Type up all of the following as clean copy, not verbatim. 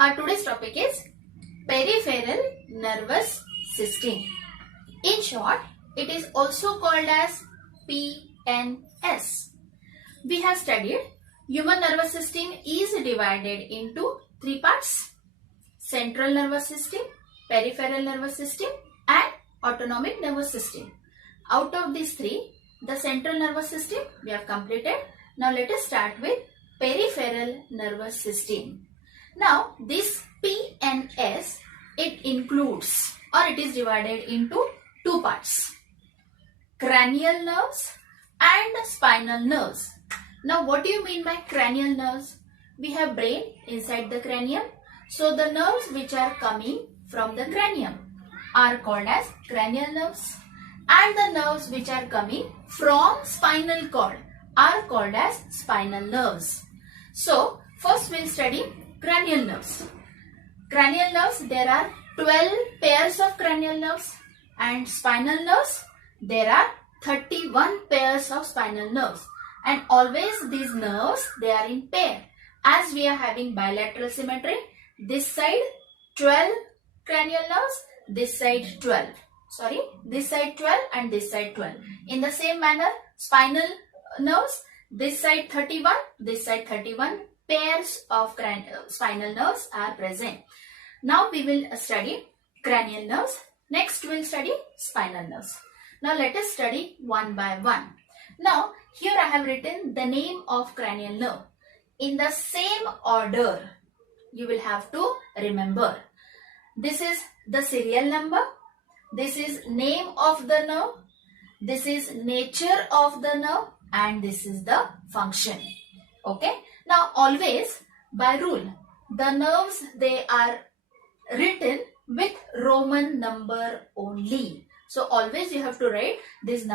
Our today's topic is Peripheral Nervous System. In short, it is also called as PNS. We have studied human nervous system is divided into three parts: central nervous system, peripheral nervous system and autonomic nervous system. Out of these three, the central nervous system we have completed. Now let us start with peripheral nervous system. Now this PNS, it includes or it is divided into two parts: cranial nerves and spinal nerves. Now what do you mean by cranial nerves? We have brain inside the cranium. So the nerves which are coming from the cranium are called as cranial nerves, and the nerves which are coming from spinal cord are called as spinal nerves. So first we'll study cranial nerves. Cranial nerves, there are 12 pairs of cranial nerves, and spinal nerves, there are 31 pairs of spinal nerves, and always these nerves, they are in pair. As we are having bilateral symmetry, this side 12 cranial nerves, this side 12. This side 12 and this side 12. In the same manner, spinal nerves, this side 31, this side 31 pairs of spinal nerves are present. Now we will study cranial nerves. Next we will study spinal nerves. Now let us study one by one. Now here I have written the name of cranial nerve. In the same order you will have to remember. This is the serial number. This is name of the nerve. This is nature of the nerve, and this is the function. Okay. Now always by rule, the nerves, they are written with Roman number only. So always you have to write this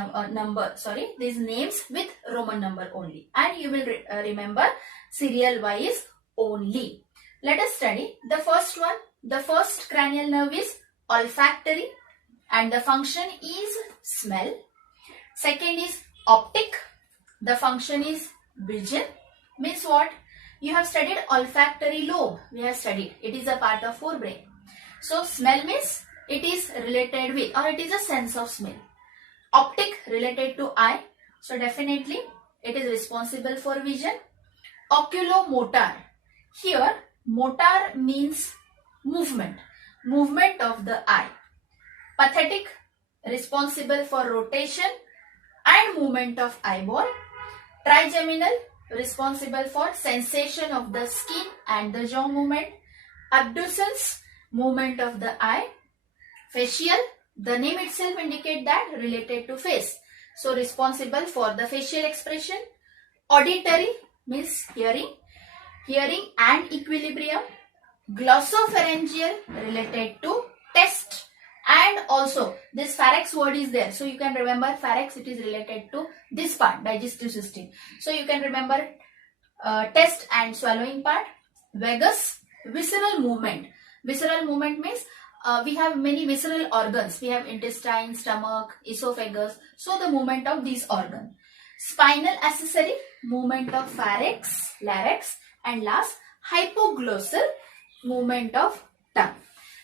these names with Roman number only, and you will remember serial wise only. Let us study the first one. The first cranial nerve is olfactory, and the function is smell. Second is optic. The function is vision. Means what? You have studied olfactory lobe. We have studied. It is a part of forebrain. So smell means it is related with, or it is a sense of smell. Optic related to eye. So definitely it is responsible for vision. Oculomotor. Here motor means movement. Movement of the eye. Pathetic, responsible for rotation and movement of eyeball. Trigeminal, responsible for sensation of the skin and the jaw movement. Abducens, movement of the eye. Facial, the name itself indicates that related to face. So responsible for the facial expression. Auditory means hearing. Hearing and equilibrium. Glossopharyngeal, related to taste. And also this pharynx word is there. So you can remember pharynx, it is related to this part, digestive system. So you can remember taste and swallowing part. Vagus, visceral movement. Visceral movement means we have many visceral organs. We have intestine, stomach, esophagus. So the movement of these organs. Spinal accessory, movement of pharynx, larynx, and last hypoglossal, movement of tongue.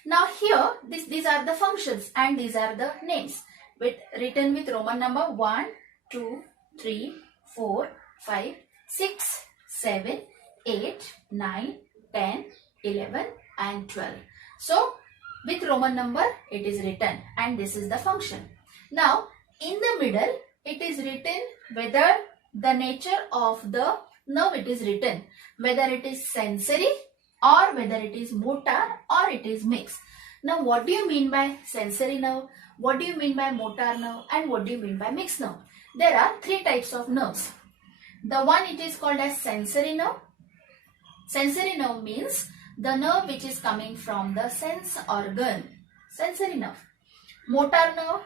Now here these are the functions and these are the names written with Roman number 1, 2, 3, 4, 5, 6, 7, 8, 9, 10, 11 and 12. So with Roman number it is written, and this is the function. Now in the middle it is written whether the nature of the nerve it is written, whether it is sensory or whether it is motor or it is mixed. Now what do you mean by sensory nerve? What do you mean by motor nerve? And what do you mean by mixed nerve? There are three types of nerves. The one it is called as sensory nerve. Sensory nerve means the nerve which is coming from the sense organ. Sensory nerve. Motor nerve,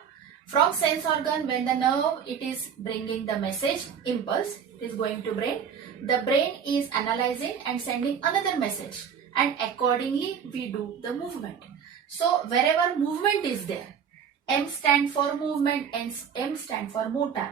from sense organ, when the nerve it is bringing the message, impulse, it is going to brain. The brain is analyzing and sending another message, and accordingly we do the movement. So wherever movement is there, M stand for movement and M stand for motor.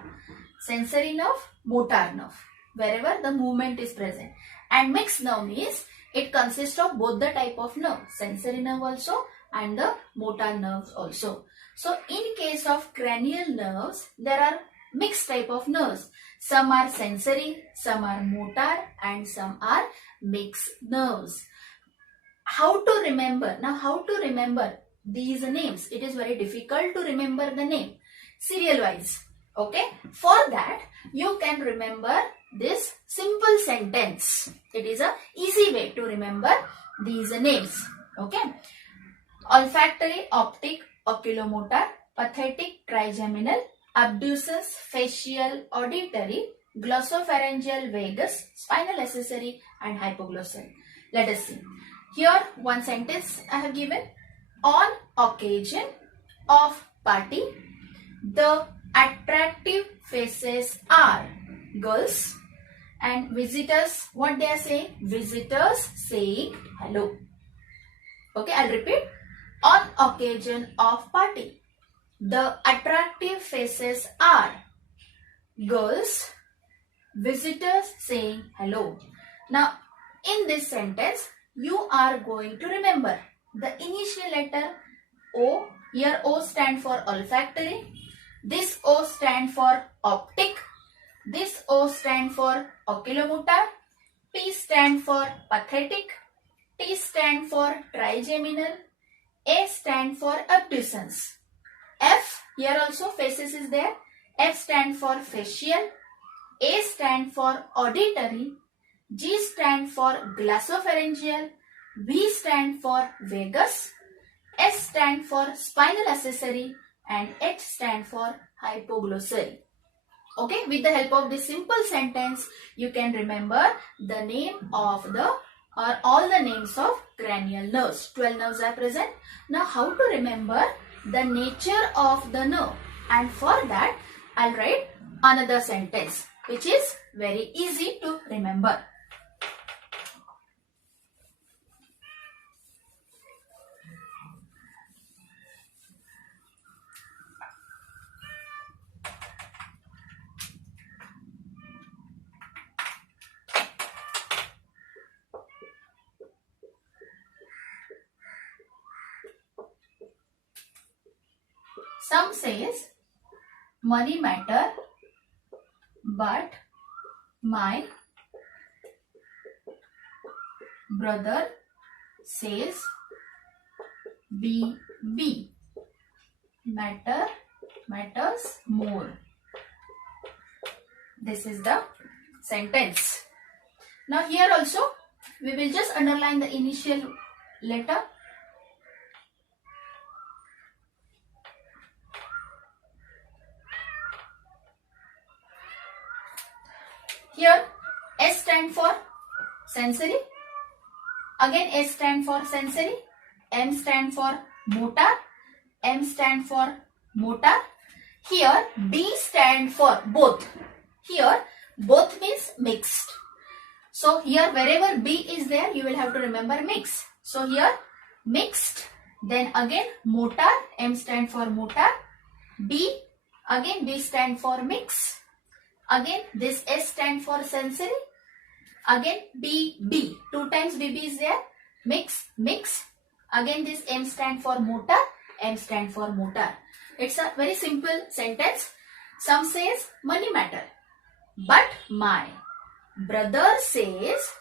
Sensory nerve, motor nerve, wherever the movement is present. And mixed nerve means It consists of both the type of nerve, sensory nerve also and the motor nerves also. So in case of cranial nerves, there are mixed type of nerves. Some are sensory, some are motor, and some are mixed nerves. How to remember? Now how to remember these names? It is very difficult to remember the name serial wise. Okay, for that you can remember this simple sentence. It is a easy way to remember these names. Okay, olfactory, optic, oculomotor, pathetic, trigeminal, abducens, facial, auditory, glossopharyngeal, vagus, spinal accessory, and hypoglossal. Let us see. Here one sentence I have given. On occasion of party, the attractive faces are girls, and visitors, what they are saying? Visitors saying hello. Okay, I'll repeat. On occasion of party, the attractive faces are girls, visitors saying hello. Now, in this sentence, you are going to remember the initial letter O. Here O stand for olfactory. This O stand for optic. This O stand for oculomotor. P stand for pathetic. T stand for trigeminal. A stand for abducens. F, here also faces is there. F stand for facial. A stand for auditory. G stand for glossopharyngeal. V stand for vagus. S stand for spinal accessory, and H stand for hypoglossal. Okay, with the help of this simple sentence, you can remember the name of the or all the names of cranial nerves. 12 nerves are present. Now, how to remember the nature of the nerve? And for that, I'll write another sentence, which is very easy to remember. Some says money matter, but my brother says BB matters more. This is the sentence. Now here also we will just underline the initial letter. Here S stand for sensory. Again S stand for sensory. M stand for motor. M stand for motor. Here B stand for both. Here both means mixed. So here wherever B is there, you will have to remember mix. So here mixed. Then again motor. M stand for motor. B. Again B stand for mix. Again this S stand for sensory. Again BB. 2 times BB is there. Mix. Again this M stand for motor. M stand for motor. It's a very simple sentence. Some says money matter, but my brother says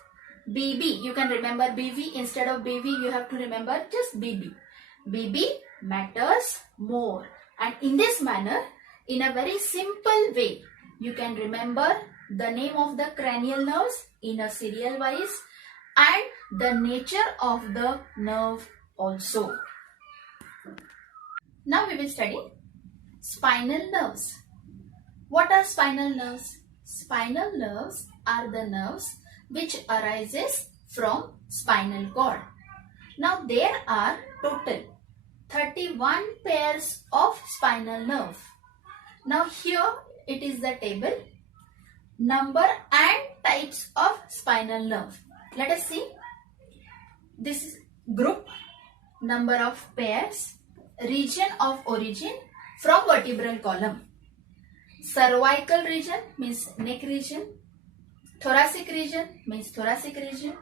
BB. You can remember BV instead of BV. You have to remember just BB. BB matters more. And in this manner, in a very simple way, you can remember the name of the cranial nerves in a serial wise and the nature of the nerve also. Now we will study spinal nerves. What are spinal nerves? Spinal nerves are the nerves which arises from spinal cord. Now there are total 31 pairs of spinal nerve. Now here it is the table, number and types of spinal nerve. Let us see. This is group, number of pairs, region of origin from vertebral column. Cervical region means neck region. Thoracic region means thoracic region.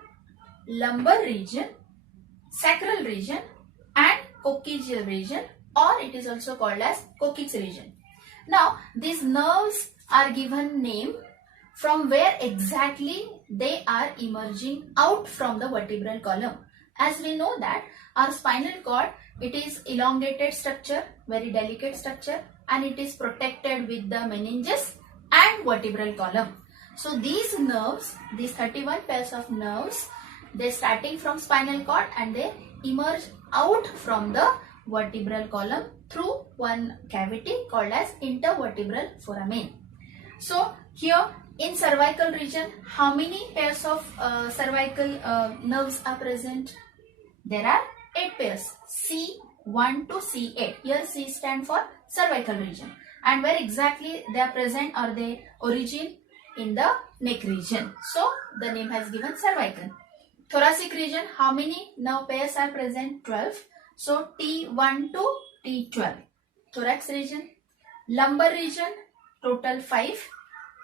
lumbar region, sacral region and coccygeal region, or it is also called as coccyx region. Now these nerves are given name from where exactly they are emerging out from the vertebral column. As we know that our spinal cord, it is elongated structure, very delicate structure, and it is protected with the meninges and vertebral column. So these nerves, these 31 pairs of nerves, they starting from spinal cord and they emerge out from the vertebral column through one cavity called as intervertebral foramen. So here in cervical region, how many pairs of cervical nerves are present? There are 8 pairs, C1 to C8. Here C stand for cervical region. And where exactly they are present or they origin? In the neck region. So the name has given cervical. Thoracic region, how many nerve pairs are present? 12. So T1 to T12. Thorax region. Lumbar region, total 5.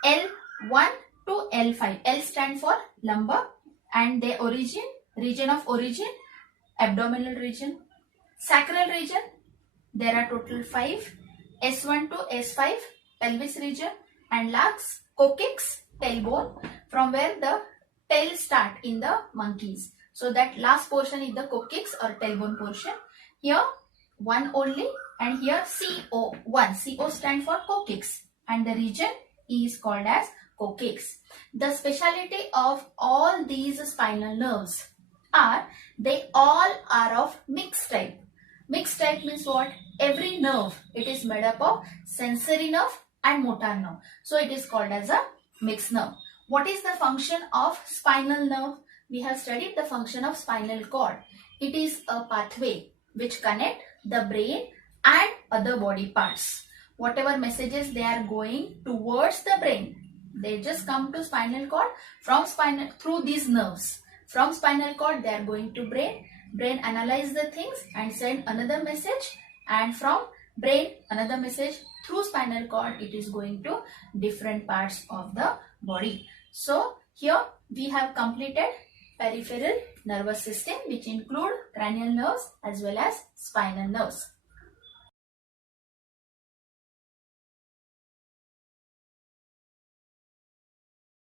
L1 to L5. L stand for lumbar and they origin, region of origin, abdominal region. Sacral region, there are total 5. S1 to S5, pelvis region, and last coccyx, tailbone, from where the tail start in the monkeys. So that last portion is the coccyx or tailbone portion. Here one only, and here CO1. CO stand for coccyx and the region is called as coccyx. The speciality of all these spinal nerves are they all are of mixed type. Mixed type means what? Every nerve, it is made up of sensory nerve and motor nerve. So it is called as a mixed nerve. What is the function of spinal nerve? We have studied the function of spinal cord. It is a pathway which connect the brain and other body parts. Whatever messages they are going towards the brain, they just come to spinal cord from spinal through these nerves. From spinal cord they are going to brain. Brain analyze the things and send another message, and from brain another message through spinal cord it is going to different parts of the body. So here we have completed peripheral nervous system, which include cranial nerves as well as spinal nerves.